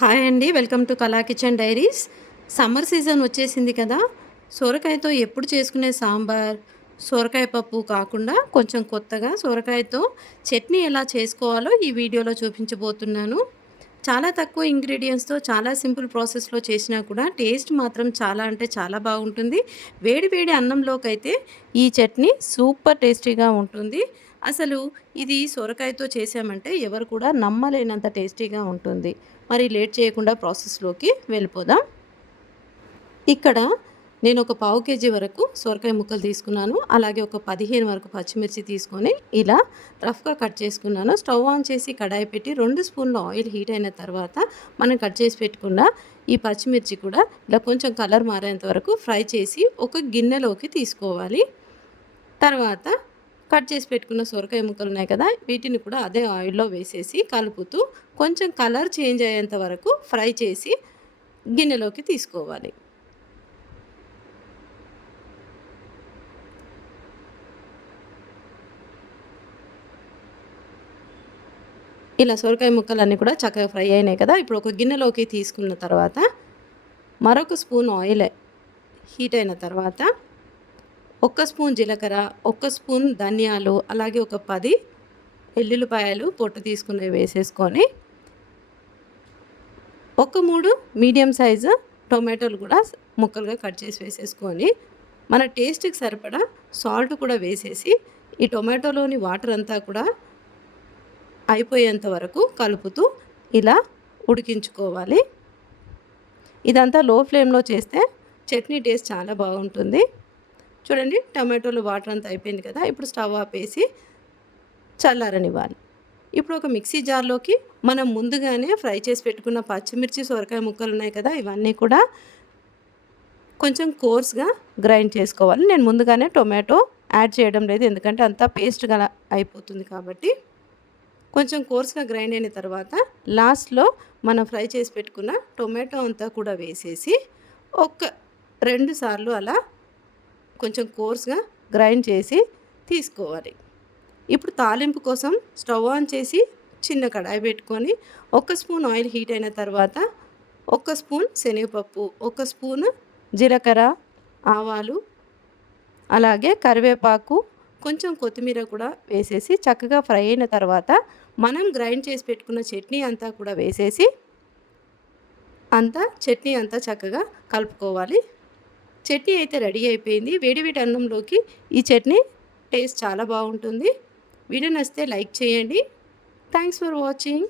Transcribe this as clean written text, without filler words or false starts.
Hi అండి. Welcome to కళా kitchen diaries. Summer season వచ్చేసింది కదా! సొరకాయతో ఎప్పుడు చేసుకునే సాంబార్, సొరకాయ పప్పు కాకుండా కొంచెం కొత్తగా సొరకాయతో చట్నీ ఎలా చేసుకోవాలో ఈ వీడియోలో చూపించబోతున్నాను. చాలా తక్కువ ఇంగ్రీడియెంట్స్‌తో చాలా సింపుల్ ప్రాసెస్‌లో చేసినా కూడా టేస్ట్ మాత్రం చాలా అంటే చాలా బాగుంటుంది. వేడి వేడి అన్నంలోకైతే ఈ చట్నీ సూపర్ టేస్టీగా ఉంటుంది. అసలు ఇది సొరకాయతో చేశామంటే ఎవరు కూడా నమ్మలేనంత టేస్టీగా ఉంటుంది. మరి లేట్ చేయకుండా ప్రాసెస్‌లోకి వెళ్ళిపోదాం. ఇక్కడ నేను ఒక పావు కేజీ వరకు సొరకాయ ముక్కలు తీసుకున్నాను. అలాగే ఒక 15 వరకు పచ్చిమిర్చి తీసుకొని ఇలా రఫ్‌గా కట్ చేసుకున్నాను. స్టవ్ ఆన్ చేసి కడాయి పెట్టి 2 స్పూన్ల ఆయిల్ హీట్ అయిన తర్వాత మనం కట్ చేసి పెట్టుకున్న ఈ పచ్చిమిర్చి కూడా ఇలా కొంచెం కలర్ మారేంత వరకు ఫ్రై చేసి ఒక గిన్నెలోకి తీసుకోవాలి. తర్వాత కట్ చేసి పెట్టుకున్న సొరకాయ ముక్కలు ఉన్నాయి కదా! వీటిని కూడా అదే ఆయిల్‌లో వేసేసి కలుపుతూ కొంచెం కలర్ చేంజ్ అయ్యేంత వరకు ఫ్రై చేసి గిన్నెలోకి తీసుకోవాలి. ఇలా సొరకాయ ముక్కలన్నీ కూడా చక్కగా ఫ్రై అయినాయి కదా! ఇప్పుడు ఒక గిన్నెలోకి తీసుకున్న తర్వాత మరొక స్పూన్ ఆయిల్ హీట్ అయిన తర్వాత ఒక్క స్పూన్ జీలకర్ర, ఒక్క స్పూన్ ధనియాలు, అలాగే ఒక 10 ఎల్లుల్లిపాయలు పొట్టు తీసుకున్నవి వేసేసుకొని ఒక 3 మీడియం సైజు టొమాటోలు కూడా ముక్కలుగా కట్ చేసి వేసేసుకొని మన టేస్ట్‌కి సరిపడా సాల్ట్ కూడా వేసేసి ఈ టొమాటోలోని వాటర్ అంతా కూడా అయిపోయేంత వరకు కలుపుతూ ఇలా ఉడికించుకోవాలి. ఇదంతా లో ఫ్లేమ్‌లో చేస్తే చట్నీ టేస్ట్ చాలా బాగుంటుంది. చూడండి టమాటోలు వాటర్ అంతా అయిపోయింది కదా! ఇప్పుడు స్టవ్ ఆపేసి చల్లారనివ్వాలి. ఇప్పుడు ఒక మిక్సీ జార్‌లోకి మనం ముందుగానే ఫ్రై చేసి పెట్టుకున్న పచ్చిమిర్చి, సొరకాయ ముక్కలు ఉన్నాయి కదా! ఇవన్నీ కూడా కొంచెం కోర్స్‌గా గ్రైండ్ చేసుకోవాలి. నేను ముందుగానే టొమాటో యాడ్ చేయడం లేదు. ఎందుకంటే అంతా పేస్ట్‌గా అయిపోతుంది కాబట్టి. కొంచెం కోర్స్‌గా గ్రైండ్ అయిన తర్వాత లాస్ట్‌లో మనం ఫ్రై చేసి పెట్టుకున్న టొమాటో అంతా కూడా వేసేసి ఒక 2 సార్లు అలా కొంచెం కోర్స్‌గా గ్రైండ్ చేసి తీసుకోవాలి. ఇప్పుడు తాలింపు కోసం స్టవ్ ఆన్ చేసి చిన్న కడాయి పెట్టుకొని ఒక స్పూన్ ఆయిల్ హీట్ అయిన తర్వాత ఒక స్పూన్ శనగపప్పు, ఒక స్పూన్ జీలకర్ర, ఆవాలు, అలాగే కరివేపాకు, కొంచెం కొత్తిమీర కూడా వేసేసి చక్కగా ఫ్రై అయిన తర్వాత మనం గ్రైండ్ చేసి పెట్టుకున్న చట్నీ అంతా కూడా వేసేసి చట్నీ అంతా చక్కగా కలుపుకోవాలి. చట్నీ అయితే రెడీ అయిపోయింది. వేడి వేడి అన్నంలోకి ఈ చట్నీ టేస్ట్ చాలా బాగుంటుంది. వీడియో నచ్చితే లైక్ చేయండి. Thanks for watching.